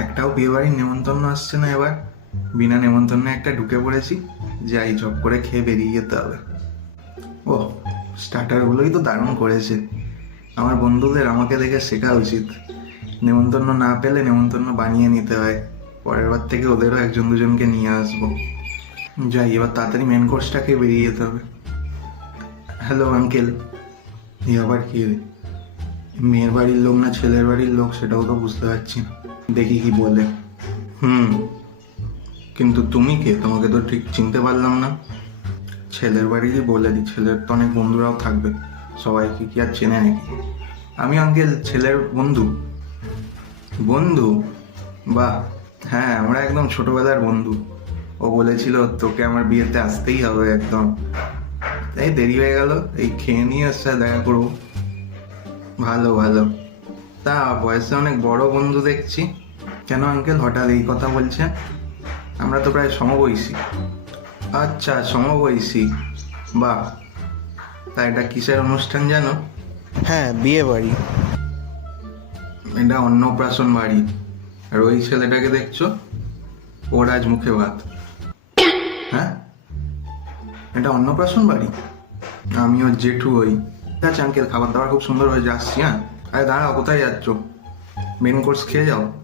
একটাও বিয়ে বাড়ির নেমন্তন্ন আসছে না এবার। বিনা নেমন্তন্নে একটা ঢুকে পড়েছি, যাই জব করে খেয়ে বেরিয়ে যেতে হবে। ও, স্টার্টারগুলোই তো দারুণ করেছে। আমার বন্ধুদের আমাকে দেখে শেখা উচিত। নেমন্তন্ন না পেলে নেমন্তন্ন বানিয়ে নিতে হয়। পরের বার থেকে ওদেরও একজন দুজনকে নিয়ে আসবো। যাই, এবার তাড়াতাড়ি মেন কোর্সটা খেয়ে বেরিয়ে যেতে হবে। Hello uncle. এই আবার কি রে? মেয়ের বাড়ির লোক না ছেলের বাড়ির লোক সেটাও তো বুঝতে পারছি না। দেখি কি বলে। হুম, কিন্তু তুমি কে? তোমাকে তো ঠিক চিনতে পারলাম না। ছেলের বাড়িরই বলে দিই, ছেলের তো অনেক বন্ধুরাও থাকবে, সবাইকে কি আর চেনে নাকি? আমি আঙ্কেল ছেলের বন্ধু। বন্ধু? বাহ, হ্যাঁ আমরা একদম ছোটবেলার বন্ধু। ও বলেছিল তোকে আমার বিয়েতে আসতেই হবে একদম। এই দেরি হয়ে গেল, এই খেয়ে নিয়ে এসে দেখা করবো। ভালো ভালো। তা বয়সে অনেক বড় বন্ধু দেখছি, কেন আঙ্কেল হঠাৎ এই কথা বলছেন? আমরা তো প্রায় সমবয়সী। আচ্ছা, সমবয়সী। বাহ, তা এটা কিসের অনুষ্ঠান জানো? হ্যাঁ, বিয়ে বাড়ি। এটা অন্নপ্রাশন বাড়ি। আর ওই ছেলেটাকে দেখছো, ওর আজ মুখে ভাত। হ্যাঁ, এটা অন্নপ্রাশন বাড়ি। আমি ওর জেঠু হই। ঠিক আছে আঙ্কেল, খাবার দাবার খুব সুন্দর হয়ে যাচ্ছি। হ্যাঁ, আরে দাঁড়াও, কোথায় যাচ্ছ? মেন কোর্স খেয়ে যাও।